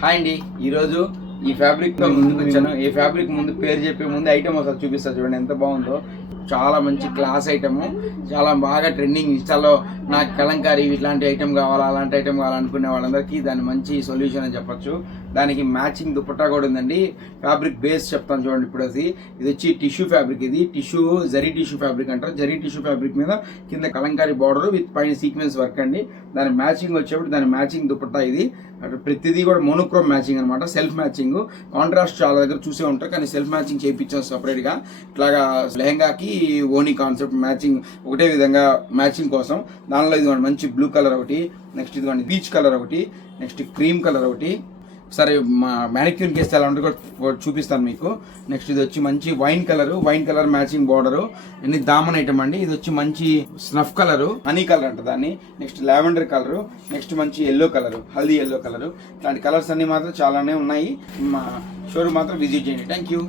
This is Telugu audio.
హాయ్ అండి, ఈరోజు ఈ ఫ్యాబ్రిక్ తో ముందుకు వచ్చాను. ఈ ఫ్యాబ్రిక్ ముందు పేరు చెప్పే ముందు ఐటమ్ ఒకసారి చూపిస్తా చూడండి ఎంత బాగుందో. చాలా మంచి క్లాస్ ఐటమ్, చాలా బాగా ట్రెండింగ్. ఇన్స్టాలో నాకు కలంకారీ ఇట్లాంటి ఐటమ్ కావాలా, అలాంటి ఐటమ్ కావాలనుకునే వాళ్ళందరికీ దాని మంచి సొల్యూషన్ అని చెప్పొచ్చు. దానికి మ్యాచింగ్ దుపట్టా కూడా ఉందండి. ఫ్యాబ్రిక్ బేస్ చెప్తాను చూడండి. ఇప్పుడు ఇది వచ్చి టిష్యూ ఫ్యాబ్రిక్. ఇది టిష్యూ, జరీ టిష్యూ ఫ్యాబ్రిక్ అంటారు. జరీ టిష్యూ ఫ్యాబ్రిక్ మీద కింద కలంకారీ బార్డర్ విత్ పైన సీక్వెన్స్ వర్క్ అండి. దాని మ్యాచింగ్ వచ్చేప్పుడు దాని మ్యాచింగ్ దుపట్టా ఇది. అటు ప్రతిదీ కూడా మోనోక్రోమ్ మ్యాచింగ్ అనమాట, సెల్ఫ్ మ్యాచింగ్. కాంట్రాస్ట్ చాలా దగ్గర చూసే ఉంటారు, కానీ సెల్ఫ్ మ్యాచింగ్ చేయించాం సపరేట్గా. ఇట్లాగా లెహంగాకి ఓనీ కాన్సెప్ట్ మ్యాచింగ్ ఒకటే విధంగా మ్యాచింగ్ కోసం. దానిలో ఇది మంచి బ్లూ కలర్ ఒకటి, నెక్స్ట్ ఇదిగోండి పీచ్ కలర్ ఒకటి, నెక్స్ట్ క్రీమ్ కలర్ ఒకటి. సరే మా మ్యానిక్యూర్ కేస్తే ఎలా ఉంటే కూడా చూపిస్తాను మీకు. నెక్స్ట్ ఇది వచ్చి మంచి వైన్ కలర్ మ్యాచింగ్ బార్డరు. ఇది దామన్ ఐటమ్ అండి. ఇది వచ్చి మంచి స్నఫ్ కలరు, హనీ కలర్ అంట దాన్ని. నెక్స్ట్ లావెండర్ కలరు, నెక్స్ట్ మంచి yellow colour, haldi yellow colour. ఇలాంటి కలర్స్ అన్ని మాత్రం చాలానే ఉన్నాయి. మా షోరూమ్ మాత్రం విజిట్ చేయండి. Thank you.